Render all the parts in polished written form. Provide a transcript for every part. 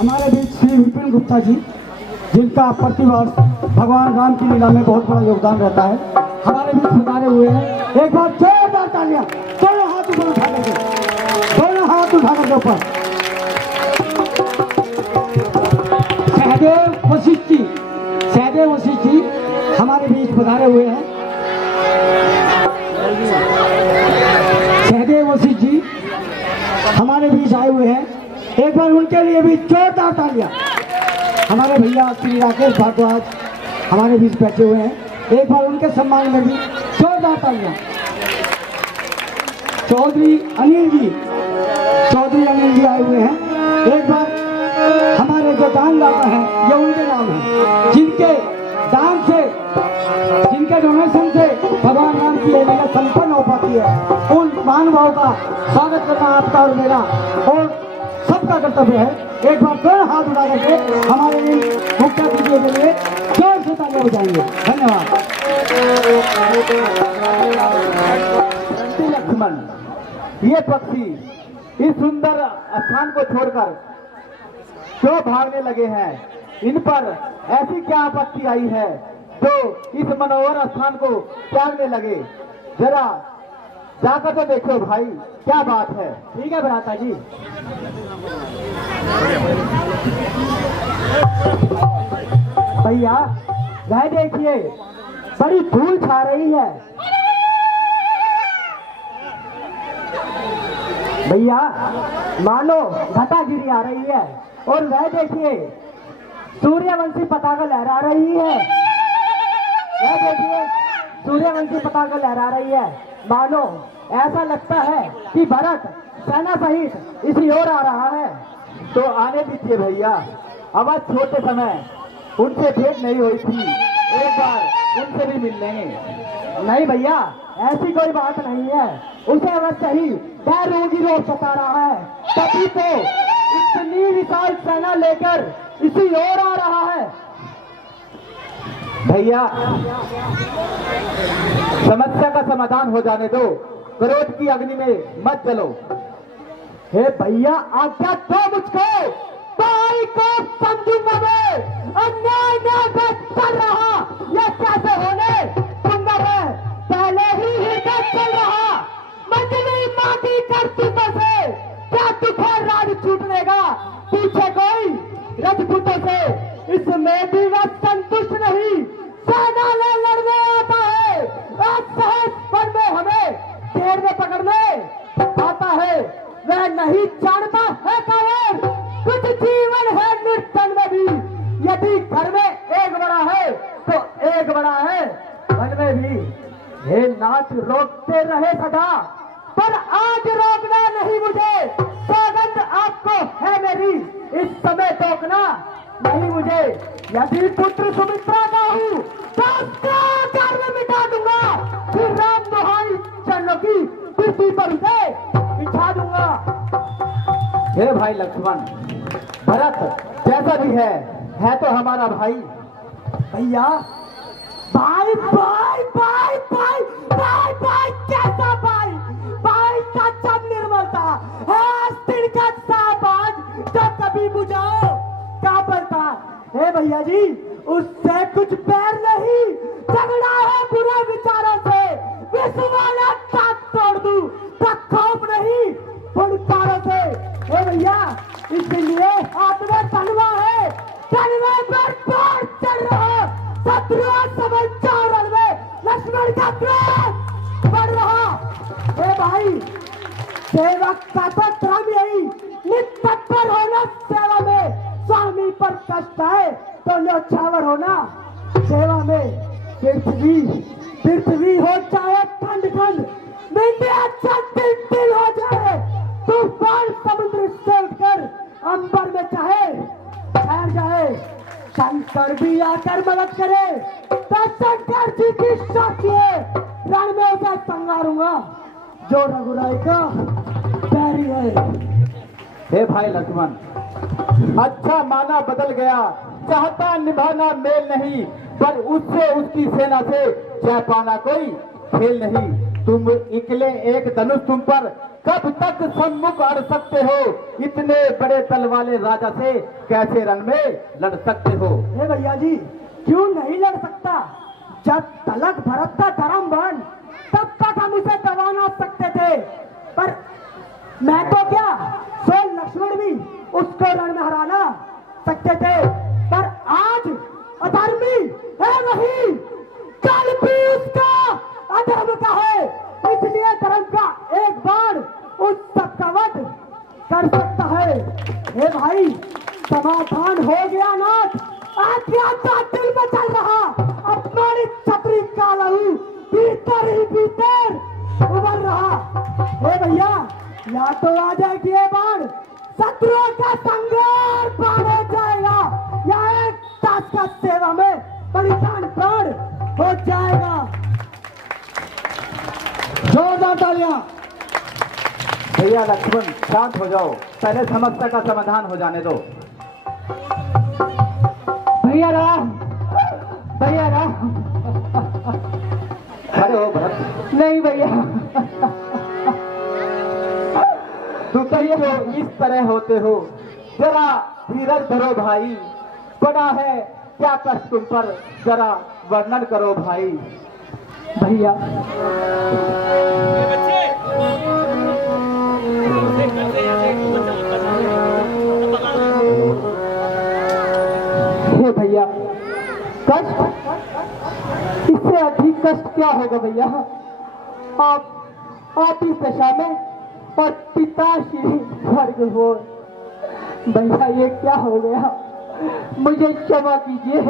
हमारे बीच श्री विपिन गुप्ता जी, जिनका प्रतिवर्ष भगवान राम की लीला में बहुत बड़ा योगदान रहता है, हमारे बीच पधारे हुए हैं। एक बार जोरदार तालियां, दोनों हाथ ऊपर उठा करके, दोनों हाथ उठा करके ऊपर। सहदेव वशिष्ठ जी, सहदेव वशिष्ठ जी हमारे बीच पधारे हुए हैं। सहदेव वशिष्ठ जी हमारे बीच आए हुए हैं। एक बार उनके लिए भी जोरदार तालियां। हमारे भैया श्री राकेश भारद्वाज हमारे बीच बैठे हुए हैं। एक बार उनके सम्मान में भी जोरदार तालियां। चौधरी अनिल जी आए हुए हैं। एक बार हमारे जो दानदाता हैं, ये उनके नाम हैं, जिनके दान से, जिनके डोनेशन से भगवान राम की लीला संपन्न हो पाती है। उन महानुभावों का स्वागत करना आपका और मेरा और सबका कर्तव्य है। एक बार दोनों हाथ उठा करके हमारे मुख्य अतिथियों के लिए जोर से तालियां बजाएंगे। धन्यवाद। लक्ष्मण, ये पक्षी इस सुंदर स्थान को छोड़कर क्यों भागने लगे हैं? इन पर ऐसी क्या आपत्ति आई है जो इस मनोहर स्थान को त्यागने लगे? जरा जाकर तो देखो भाई, क्या बात है। ठीक है भ्राता जी। भैया वह देखिए, बड़ी धूल छा रही है। भैया मानो घटागिरी आ रही है। और वह देखिए, सूर्यवंशी पताका लहरा रही है। वह देखिए, सूर्यवंशी पताका लहरा रही है। मानो ऐसा लगता है कि भरत सेना सहित इसी ओर आ रहा है। तो आने दीजिए भैया, अब आज छोटे समय उनसे भेंट नहीं हुई थी, एक बार उनसे भी मिल लेंगे। नहीं भैया, ऐसी कोई बात नहीं है। उसे अवश्य ही डर रोगी रोग सता रहा है, तभी तो इतनी विशाल सेना लेकर इसी ओर आ रहा है। भैया समस्या का समाधान हो जाने दो, क्रोध की अग्नि में मत जलो। हे भैया आज्ञा दो मुझको, भाई को समझूंगा मैं। अन्याय न चल रहा, यह कैसे होने दूंगा मैं? पहले ही हृदय चल रहा, मंजली माटी करती बसे। क्या तुझे राज छूटने का पीछे कोई राजपूतों से? इसमें भी वह संतुष्ट नहीं, सेना ले लड़ने आता है। सहज वन में हमें घेरने पकड़ने आता है। वह नहीं जानता है कायर, कुछ जीवन है निर्धन में भी। यदि घर में एक बड़ा है तो एक बड़ा है वन में भी। हे नाच रोकते रहे सदा, पर आज रोकना नहीं मुझे। सौगंध आपको है मेरी, इस समय टोकना नहीं मुझे। यदि पुत्र सुमित्रा का हूँ तो उसका गर्व मिटा दूंगा, फिर राम दुहाई चरणों की पृथ्वी पर उसे बिठा दूंगा। हे भाई लक्ष्मण, भरत जैसा भी है तो हमारा भाई। भैया भाई भाई भाई भाई भाई भाई कैसा भाई? भाई का सब निर्मलता है, स्थिर का साबाज जो कभी बुझाओ क्या बनता। हे भैया जी, उससे कुछ पैर नहीं, झगड़ा है बुरे विचारों से। विश्व वाला साथ तोड़ दूं तो खौफ नहीं फुड़कारों से। हे भैया, इसलिए हाथ में तलवा है, तलवे पर बाढ़ चल रहा। शत्रु समझ चावल में लक्ष्मण का क्रोध बढ़ रहा। हे भाई, सेवक का तो क्रम यही, नित तत्पर होना सेवा में। स्वामी पर कष्ट है तो न्योछावर होना सेवा में। पृथ्वी हो चाहे खंड खंड, विंध्याचल तिल हो जाए। तूफान समुद्र से उठकर अंबर में चाहे ठहर जाए। शंकर भी आकर मदद करे तो शंकर जी की शक्ति है, रण में उसे संगारूंगा जो रघुराई का बैरी है। हे भाई लक्ष्मण, अच्छा माना बदल गया, चाहता निभाना मेल नहीं, पर उससे उसकी सेना से जय पाना कोई खेल नहीं। तुम इकले एक धनुष तुम पर कब तक सम्मुख अड़ सकते हो? इतने बड़े दल वाले राजा से कैसे रण में लड़ सकते हो? हे भैया जी, क्यों नहीं लड़ सकता? जब तलक भरत था धर्म बन, तब तक हम उसे दबा ना सकते थे। पर मैं तो क्या, सो लक्ष्मण भी उसको रण में हराना सकते थे। पर आज अधर्मी है वही, कल भी उसका अधर्म का है। इसलिए धर्म का एक बाण उस सबका वध कर सकता है। हे भाई, समाधान हो गया नाथ। अत्याचार दिल में चल रहा, अपमानित छत्री का लहू भीतर ही भीतर उबल रहा। हे भैया, या तो आ जाएगी ये बाण, शत्रुओं का संघार पार हो जाएगा, या एक शासक सेवा में बलिदान प्राण हो जाएगा। जोरदार तालियां। भैया लक्ष्मण शांत हो जाओ, पहले समस्या का समाधान हो जाने दो। भैया राम, भैया राम। अरे हो भरत, नहीं भैया, तू कहीं तो इस तरह होते हो? जरा धीरज धरो भाई, बड़ा है क्या कष्ट तुम पर, जरा वर्णन करो भाई। भैया हे भैया, कष्ट, इससे अधिक कष्ट क्या होगा भैया? आप इस दशा में और पिता श्री स्वर्ग हो। भैया ये क्या हो गया? मुझे क्षमा कीजिए।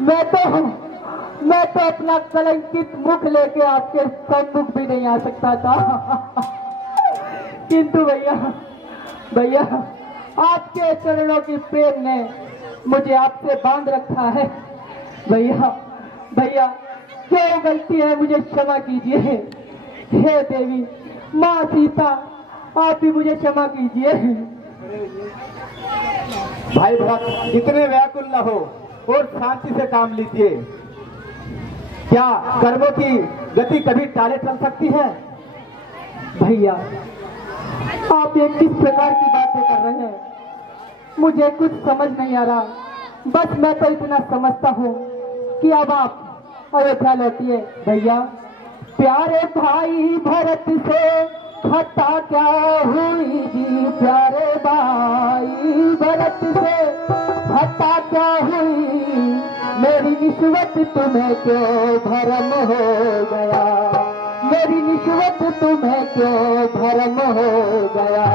मैं तो अपना कलंकित मुख लेके आपके सम्मुख भी नहीं आ सकता था। किंतु भैया आपके चरणों की प्रेम ने मुझे आपसे बांध रखा है। भैया जो गलती है मुझे क्षमा कीजिए। हे देवी माँ सीता, आप भी मुझे क्षमा कीजिए। भाई भरत, इतने व्याकुल न हो और शांति से काम लीजिए। क्या कर्मों की गति कभी टाले चल सकती है? भैया आप ये किस प्रकार की बातें कर रहे हैं? मुझे कुछ समझ नहीं आ रहा। बस मैं तो इतना समझता हूँ कि अब आप अयोध्या लौटिए। भैया, प्यारे भाई भरत से खता क्या हुई जी, प्यारे भाई भरत से खता क्या हुई, मेरी निस्बत तुम्हें क्यों भरम हो गया, मेरी निस्बत तुम्हें क्यों भरम हो गया,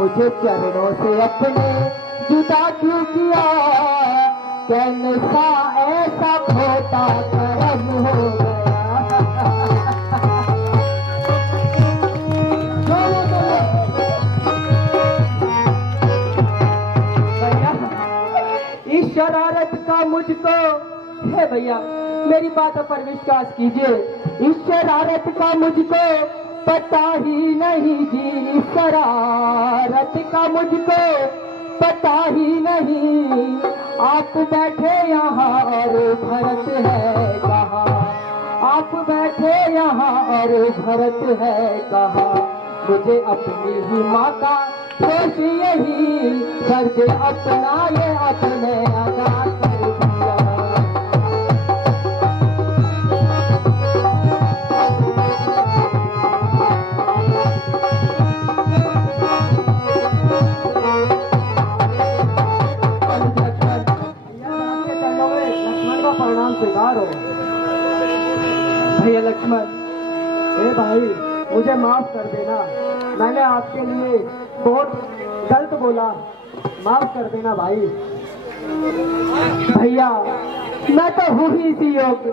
मुझे चरणों से अपने जुदा क्यों किया, कैसा ऐसा खोटा कर्म हो गया। इस शरारत का मुझको, हे भैया मेरी बातों पर विश्वास कीजिए, इस शरारत का मुझको पता ही नहीं जी, शरारत का मुझको पता ही नहीं, आप बैठे यहाँ और भरत है कहाँ, आप बैठे यहाँ और भरत है कहाँ, मुझे अपनी ही माँ का दोष यही, दर्द अपना ये अपने अदा कर दिया। लक्ष्मण का परिणाम स्वीकार हो। भैया लक्ष्मण, हे भाई मुझे माफ कर देना, मैंने आपके लिए बहुत गलत बोला, माफ कर देना भाई। भैया मैं तो हूँ ही इसी योग्य,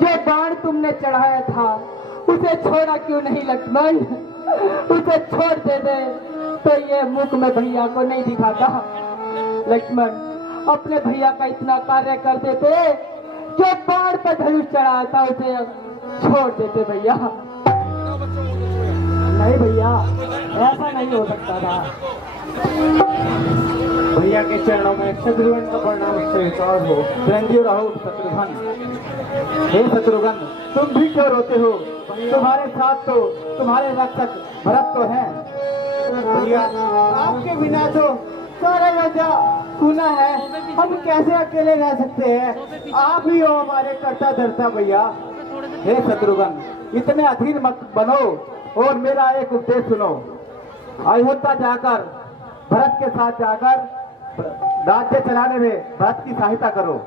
जो बाण तुमने चढ़ाया था उसे छोड़ा क्यों नहीं लक्ष्मण, उसे छोड़ दे तो ये मुख में भैया को नहीं दिखाता। लक्ष्मण अपने भैया का इतना कार्य कर देते, जो बाण पर धनुष चढ़ाया था उसे छोड़ देते भैया। नहीं भैया, ऐसा नहीं हो सकता था। भैया के चरणों में शत्रुघ्न का परिणाम स्वीकार हो। चिरंजीव रहो शत्रुघ्न। हे शत्रुघ्न, तुम भी क्यों रोते हो? तुम्हारे साथ तो तुम्हारे रक्षक भरत तो हैं। भैया आपके बिना तो सारा राजा सुना है, हम कैसे अकेले रह सकते हैं। आप ही हो हमारे करता धरता भैया। हे शत्रुघ्न, इतने अधीर मत बनो और मेरा एक उपदेश सुनो। अयोध्या जाकर भरत के साथ जाकर राज्य चलाने में भरत की सहायता करो।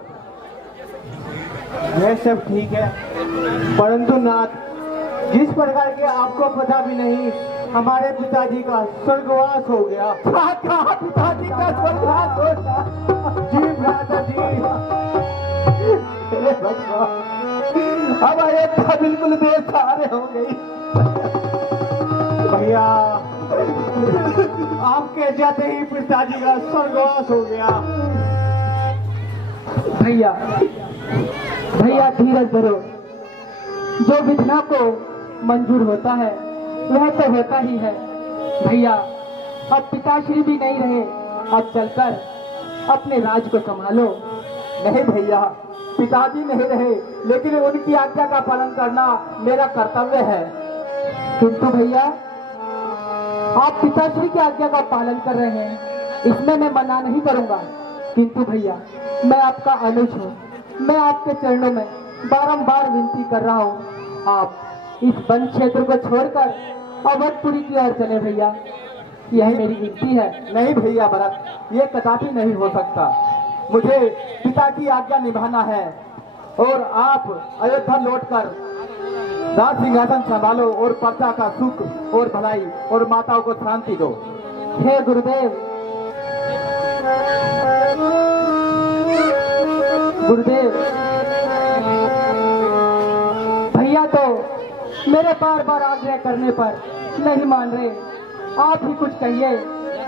यह सब ठीक है, परंतु नाथ, जिस प्रकार के आपको पता भी नहीं, हमारे पिताजी का स्वर्गवास हो गया। कहा पिताजी का स्वर्गवास हो गया? जी भ्राता जी। हे भगवान, अब अयोध्या बिल्कुल बेसहारे हो गई। भैया आपके जाते ही पिताजी का स्वर्गवास हो गया। भैया भैया धीरज धरो। जो विधना को मंजूर होता है वह तो होता ही है। भैया अब पिताश्री भी नहीं रहे, अब चलकर अपने राज को संभालो। नहीं भैया, पिताजी नहीं रहे, लेकिन उनकी आज्ञा का पालन करना मेरा कर्तव्य है। किंतु भैया आप पिताश्री की आज्ञा का पालन कर रहे हैं, इसमें मैं मना नहीं करूंगा। किंतु भैया मैं आपका अनुज हूँ, मैं आपके चरणों में बारंबार विनती कर रहा हूँ, आप इस वन क्षेत्र को छोड़कर अवधपुरी की ओर चले भैया, यही मेरी विनती है। नहीं भैया भरत, ये कदापि नहीं हो सकता। मुझे पिता की आज्ञा निभाना है और आप अयोध्या लौटकर राज सिंहासन संभालो और प्रजा का सुख और भलाई और माताओं को शांति दो। हे गुरुदेव, गुरुदेव भैया तो मेरे बार बार आग्रह करने पर नहीं मान रहे, आप ही कुछ कहिए,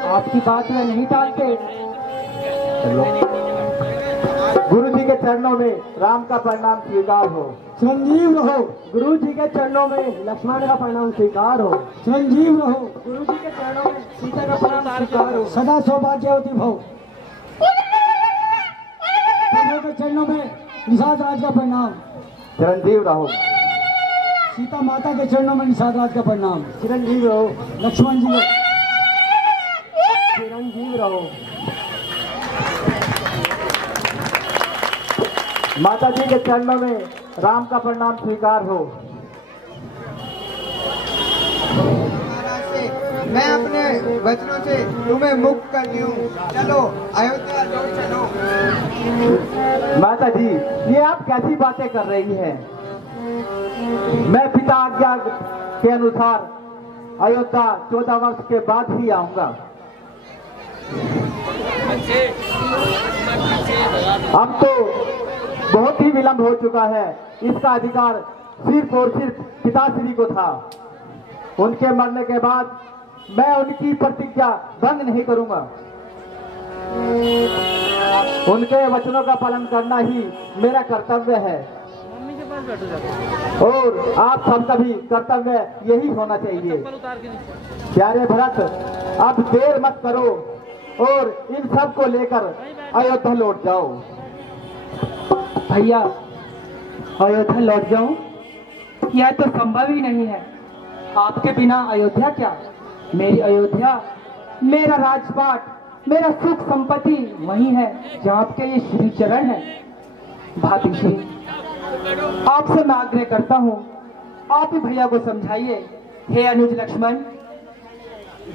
आपकी बात में नहीं टालते। गुरु जी के चरणों में राम का प्रणाम स्वीकार हो। संजीव रहो। गुरु जी के चरणों में लक्ष्मण का प्रणाम स्वीकार हो। संजीव रहो। गुरु जी के चरणों में सीता का प्रणाम स्वीकार हो। सदा सौभाग्यवती भव। प्रभु के चरणों में निषाद राज का प्रणाम। चिरंजीव रहो। सीता माता के चरणों में निषाद राज का प्रणाम। चिरंजीव रहो। लक्ष्मण जी को चिरंजीव रहो। माता जी के चरणों में राम का प्रणाम स्वीकार हो। मैं अपने वचनों से तुम्हें मुक्त कर दी हूँ, चलो अयोध्या लौट चलो। माता जी, ये आप कैसी बातें कर रही हैं? मैं पिता आज्ञा के अनुसार अयोध्या 14 वर्ष के बाद ही आऊंगा। अब तो बहुत ही विलंब हो चुका है। इसका अधिकार सिर्फ और सिर्फ पिताश्री को था। उनके मरने के बाद मैं उनकी प्रतिज्ञा भंग नहीं करूंगा। उनके वचनों का पालन करना ही मेरा कर्तव्य है और आप सबका भी कर्तव्य यही होना चाहिए। प्यारे भरत, अब देर मत करो और इन सब को लेकर अयोध्या लौट जाओ। भैया अयोध्या लौट जाऊं? यह तो संभव ही नहीं है। आपके बिना अयोध्या क्या? मेरी अयोध्या, मेरा राजपाट, मेरा सुख संपत्ति वही है जहाँ आपके ये श्री चरण है। भाभी श्री, आपसे मैं आग्रह करता हूँ, आप ही भैया को समझाइए। हे अनुज लक्ष्मण।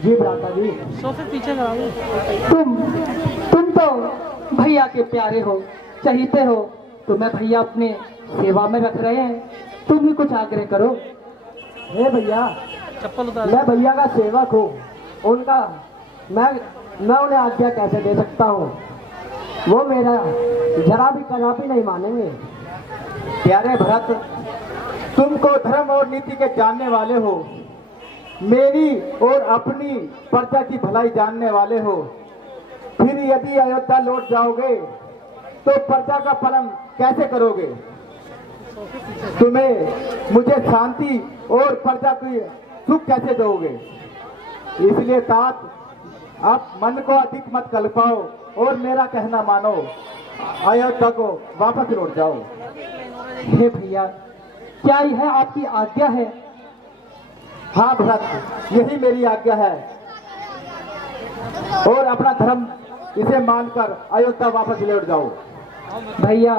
जी भ्राता जी। पीछे तुम तो भैया के प्यारे हो, चहीते हो, तो मैं भैया अपने सेवा में रख रहे हैं, तुम ही कुछ आग्रह करो। हे भैया, मैं भैया का सेवक हूँ, उनका मैं उन्हें आज्ञा कैसे दे सकता हूँ? वो मेरा जरा भी कदापि नहीं मानेंगे। प्यारे भरत, तुमको धर्म और नीति के जानने वाले हो, मेरी और अपनी प्रजा की भलाई जानने वाले हो, फिर यदि अयोध्या लौट जाओगे तो प्रजा का पालन कैसे करोगे? तुम्हें मुझे शांति और प्रजा की सुख कैसे दोगे? इसलिए तात, आप मन को अधिक मत कल्पाओ और मेरा कहना मानो, अयोध्या को वापस लौट जाओ। हे भैया, क्या यह आपकी आज्ञा है? हाँ भरत, यही मेरी आज्ञा है। और अपना धर्म इसे मानकर अयोध्या वापस लौट जाओ। भैया,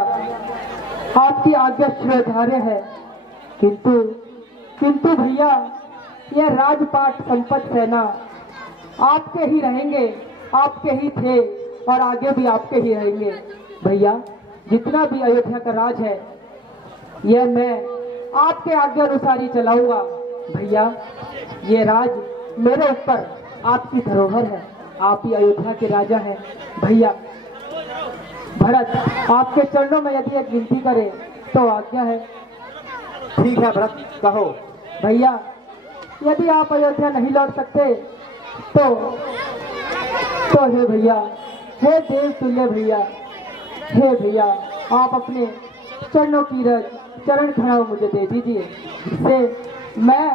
आपकी आज्ञा श्रद्धार्य है, किंतु भैया, यह राजपाट संपत सेना आपके ही रहेंगे, आपके ही थे और आगे भी आपके ही रहेंगे। भैया, जितना भी अयोध्या का राज है, यह मैं आपके आज्ञा अनुसार ही चलाऊंगा। भैया, ये राज मेरे ऊपर आपकी धरोहर है, आप ही अयोध्या के राजा हैं। भैया, भरत आपके चरणों में यदि एक विनती करे तो आज्ञा है। ठीक है भरत, कहो। भैया, यदि आप अयोध्या नहीं लौट सकते तो हे भैया, हे देव तुल्य भैया, हे भैया, आप अपने चरणों की चरण खड़ाऊ मुझे दे दीजिए, जिससे मैं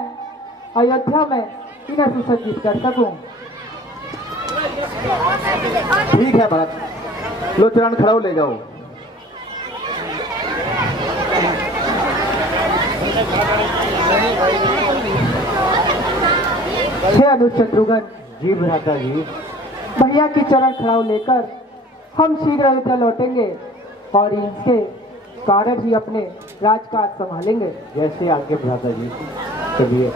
अयोध्या में इन्हें सुसज्जित कर सकूं। ठीक है भरत, लो चरण खड़ाऊ ले जाओ। हे अनुज शत्रुघ्न जी भ्राता जी। भैया की चरण खड़ाऊ लेकर हम शीघ्र अयोध्या लौटेंगे और इनके कारण ही अपने राजकाज संभालेंगे। जैसे आगे भ्राता जी, चलिए।